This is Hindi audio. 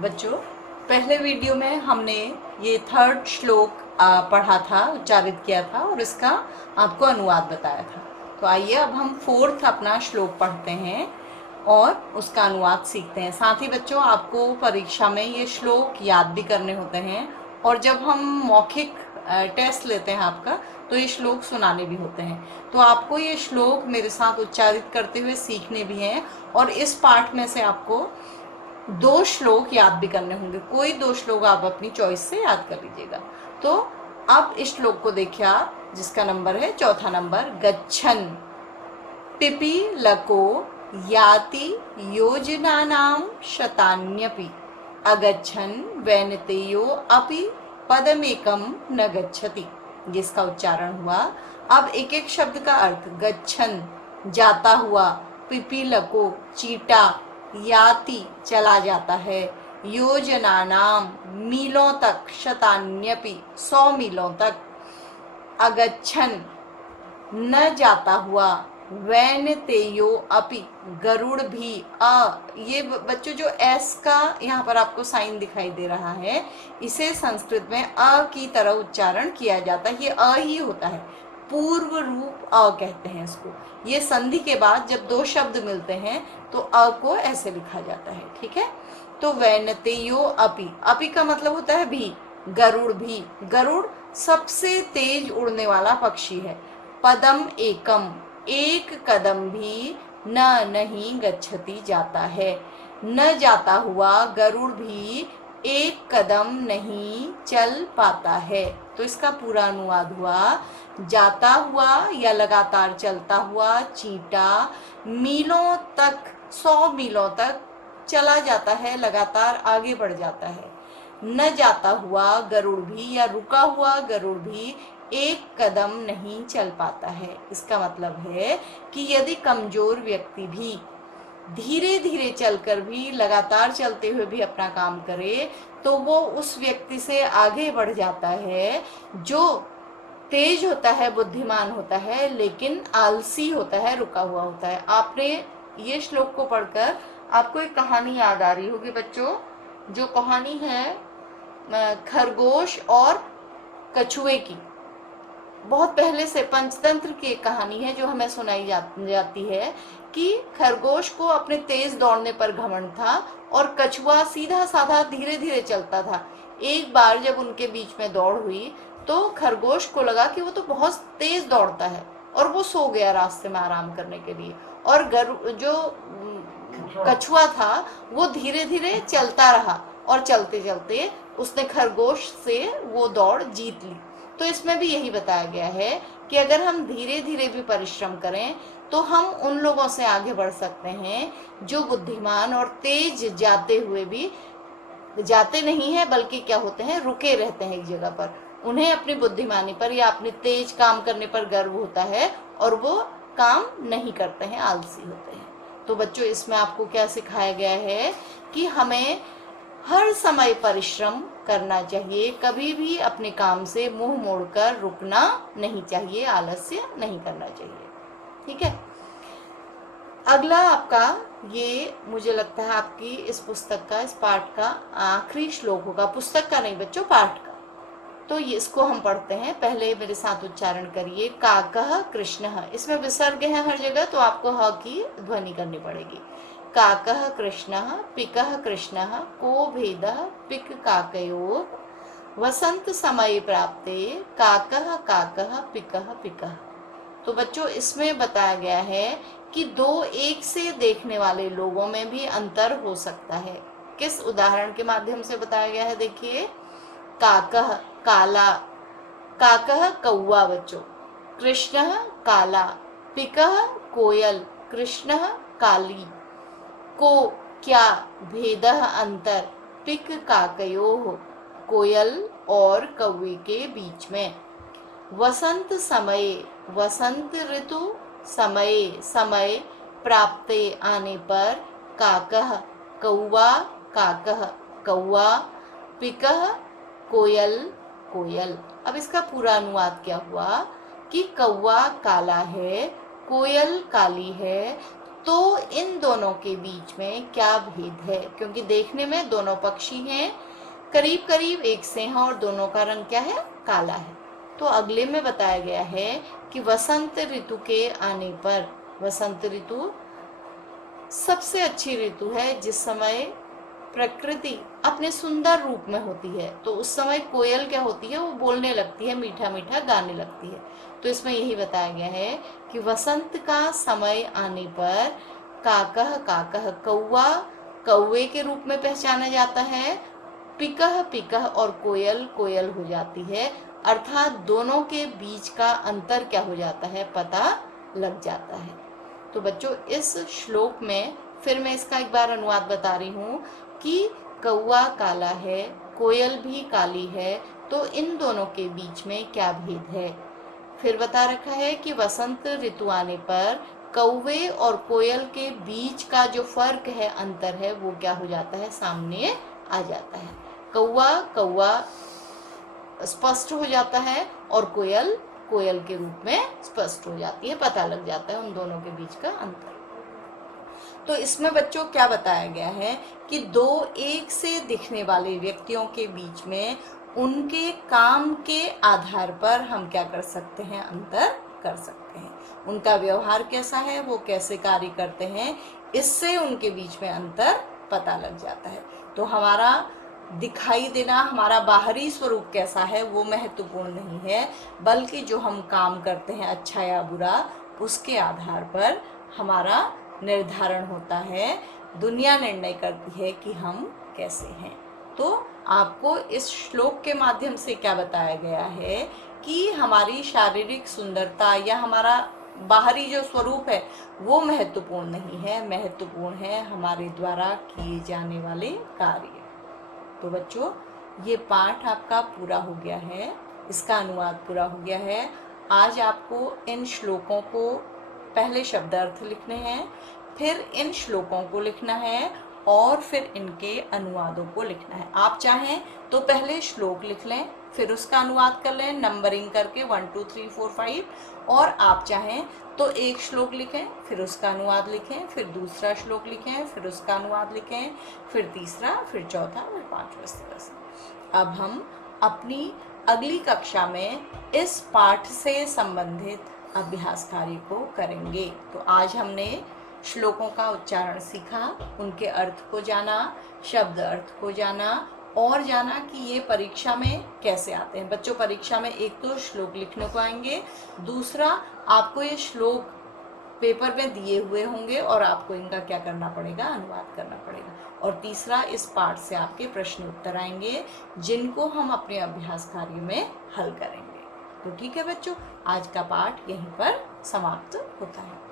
बच्चों, पहले वीडियो में हमने ये थर्ड श्लोक पढ़ा था, उच्चारित किया था और इसका आपको अनुवाद बताया था। तो आइए अब हम फोर्थ अपना श्लोक पढ़ते हैं और उसका अनुवाद सीखते हैं। साथ ही बच्चों, आपको परीक्षा में ये श्लोक याद भी करने होते हैं और जब हम मौखिक टेस्ट लेते हैं आपका, तो ये श्लोक सुनाने भी होते हैं। तो आपको ये श्लोक मेरे साथ उच्चारित करते हुए सीखने भी हैं और इस पाठ में से आपको 2 श्लोक याद भी करने होंगे। कोई 2 श्लोक आप अपनी चॉइस से याद कर लीजिएगा। तो अब इस श्लोक को देखिए आप, जिसका नंबर है चौथा नंबर। गच्छन पिपीलको याति योजनानां शतान्यपि अगच्छन वैनतेयो अपि पदमेकं न गच्छति। जिसका उच्चारण हुआ। अब एक एक शब्द का अर्थ। गच्छन जाता हुआ, पिपीलको चींटा, याति चला जाता है, योजनानाम मीलों तक, शतान्यपि 100 मीलों तक, अगच्छन न जाता हुआ, वैनतेयो अपि गरुड़ भी। ये बच्चों जो एस का यहाँ पर आपको साइन दिखाई दे रहा है, इसे संस्कृत में अ की तरह उच्चारण किया जाता है। ये अ ही होता है, पूर्व रूप अ कहते हैं इसको। ये संधि के बाद जब 2 शब्द मिलते हैं तो अ को ऐसे लिखा जाता है, ठीक है। तो वैनतेयो अपि, अपि का मतलब होता है भी, गरुड़ भी। गरुड़ सबसे तेज उड़ने वाला पक्षी है। पदम एकम, एक कदम भी, न नहीं गच्छति जाता है। न जाता हुआ गरुड़ भी एक कदम नहीं चल पाता है। तो इसका पूरा अनुवाद हुआ। जाता हुआ या लगातार चलता हुआ चींटा मीलों तक, 100 मीलों तक चला जाता है, लगातार आगे बढ़ जाता है। न जाता हुआ गरुड़ भी या रुका हुआ गरुड़ भी एक कदम नहीं चल पाता है। इसका मतलब है कि यदि कमजोर व्यक्ति भी धीरे धीरे चलकर भी, लगातार चलते हुए भी अपना काम करे, तो वो उस व्यक्ति से आगे बढ़ जाता है जो तेज होता है, बुद्धिमान होता है, लेकिन आलसी होता है, रुका हुआ होता है। आपने ये श्लोक को पढ़कर आपको एक कहानी याद आ रही होगी बच्चों। जो कहानी है खरगोश और कछुए की, बहुत पहले से पंचतंत्र की एक कहानी है जो हमें सुनाई जाती है कि खरगोश को अपने तेज दौड़ने पर घमंड था और कछुआ सीधा साधा धीरे धीरे चलता था। एक बार जब उनके बीच में दौड़ हुई तो खरगोश को लगा कि वो तो बहुत तेज दौड़ता है और वो सो गया रास्ते में आराम करने के लिए। और जो कछुआ था वो धीरे धीरे चलता रहा और चलते चलते उसने खरगोश से वो दौड़ जीत ली। तो इसमें भी यही बताया गया है कि अगर हम धीरे धीरे भी परिश्रम करें तो हम उन लोगों से आगे बढ़ सकते हैं जो बुद्धिमान और तेज जाते हुए भी जाते नहीं है, बल्कि क्या होते हैं, रुके रहते हैं एक जगह पर। उन्हें अपनी बुद्धिमानी पर या अपने तेज काम करने पर गर्व होता है और वो काम नहीं करते हैं, आलसी होते हैं। तो बच्चों, इसमें आपको क्या सिखाया गया है कि हमें हर समय परिश्रम करना चाहिए, कभी भी अपने काम से मुंह मोड़कर रुकना नहीं चाहिए, आलस्य नहीं करना चाहिए, ठीक है। अगला आपका, ये मुझे लगता है आपकी इस पुस्तक का, इस पाठ का आखिरी श्लोक होगा। पुस्तक का नहीं बच्चों, पाठ का। तो इसको हम पढ़ते हैं। पहले मेरे साथ उच्चारण करिए। काकः कृष्णः, इसमें विसर्ग है हर जगह, तो आपको ह की ध्वनि करनी पड़ेगी। काकः कृष्णः पिकः कृष्णः को भेदः पिक काकयोः वसंत समय प्राप्ते काकः काकः पिकः पिकः। तो बच्चों, इसमें बताया गया है कि 2 एक से देखने वाले लोगों में भी अंतर हो सकता है। किस उदाहरण के माध्यम से बताया गया है, देखिए। काकः काला, काकः कौवा बच्चों, कृष्णः काला, पिकः कोयल, कृष्णः काली, को क्या, भेदः अंतर, पिक काकयोः कोयल और कौवे के बीच में, वसंत समय, वसंत ऋतु, समय, समय, प्राप्ते आने पर, काकः कौवा, काकः कौवा, पिकः कोयल, कोयल। अब इसका पूरा अनुवाद क्या हुआ कि कौवा काला है, कोयल काली है, तो इन दोनों के बीच में क्या भेद है, क्योंकि देखने में दोनों पक्षी हैं, करीब करीब एक से हैं और दोनों का रंग क्या है, काला है। तो अगले में बताया गया है कि वसंत ऋतु के आने पर, वसंत ऋतु सबसे अच्छी ऋतु है जिस समय प्रकृति अपने सुंदर रूप में होती है। तो उस समय कोयल क्या होती है, वो बोलने लगती है, मीठा मीठा गाने लगती है। तो इसमें यही बताया गया है कि वसंत का समय आने पर काकह काकह, कौवा कौवे के रूप में पहचाना जाता है, पिकह पिकह और कोयल कोयल हो जाती है। अर्थात दोनों के बीच का अंतर क्या हो जाता है, पता लग जाता है। तो बच्चों इस श्लोक में फिर मैं इसका एक बार अनुवाद बता रही हूँ कि कौवा काला है, कोयल भी काली है, तो इन दोनों के बीच में क्या भेद है। फिर बता रखा है कि वसंत ऋतु आने पर कौवे और कोयल के बीच का जो फर्क है, अंतर है, वो क्या हो जाता है, सामने आ जाता है। कौवा कौवा स्पष्ट हो जाता है और कोयल कोयल के रूप में स्पष्ट हो जाती है, पता लग जाता है उन दोनों के बीच का अंतर। तो इसमें बच्चों क्या बताया गया है कि दो एक से दिखने वाले व्यक्तियों के बीच में उनके काम के आधार पर हम क्या कर सकते हैं, अंतर कर सकते हैं। उनका व्यवहार कैसा है, वो कैसे कार्य करते हैं, इससे उनके बीच में अंतर पता लग जाता है। तो हमारा दिखाई देना, हमारा बाहरी स्वरूप कैसा है, वो महत्वपूर्ण नहीं है, बल्कि जो हम काम करते हैं अच्छा या बुरा, उसके आधार पर हमारा निर्धारण होता है। दुनिया निर्णय करती है कि हम कैसे हैं। तो आपको इस श्लोक के माध्यम से क्या बताया गया है कि हमारी शारीरिक सुंदरता या हमारा बाहरी जो स्वरूप है वो महत्वपूर्ण नहीं है, महत्वपूर्ण है हमारे द्वारा किए जाने वाले कार्य। तो बच्चों ये पाठ आपका पूरा हो गया है, इसका अनुवाद पूरा हो गया है। आज आपको इन श्लोकों को पहले शब्दार्थ लिखने हैं, फिर इन श्लोकों को लिखना है और फिर इनके अनुवादों को लिखना है। आप चाहें तो पहले श्लोक लिख लें, फिर उसका अनुवाद कर लें नंबरिंग करके 1 2 3 4 5, और आप चाहें तो एक श्लोक लिखें, फिर उसका अनुवाद लिखें, फिर दूसरा श्लोक लिखें, फिर उसका अनुवाद लिखें, फिर तीसरा, फिर चौथा, फिर पांचवा, इस तरह से। अब हम अपनी अगली कक्षा में इस पाठ से संबंधित अभ्यास कार्य को करेंगे। तो आज हमने श्लोकों का उच्चारण सीखा, उनके अर्थ को जाना, शब्द अर्थ को जाना और जाना कि ये परीक्षा में कैसे आते हैं। बच्चों परीक्षा में एक तो श्लोक लिखने को आएंगे, दूसरा आपको ये श्लोक पेपर में दिए हुए होंगे और आपको इनका क्या करना पड़ेगा, अनुवाद करना पड़ेगा, और तीसरा इस पाठ से आपके प्रश्न उत्तर आएंगे जिनको हम अपने अभ्यास कार्य में हल करेंगे। तो ठीक है बच्चों, आज का पाठ यहीं पर समाप्त होता है।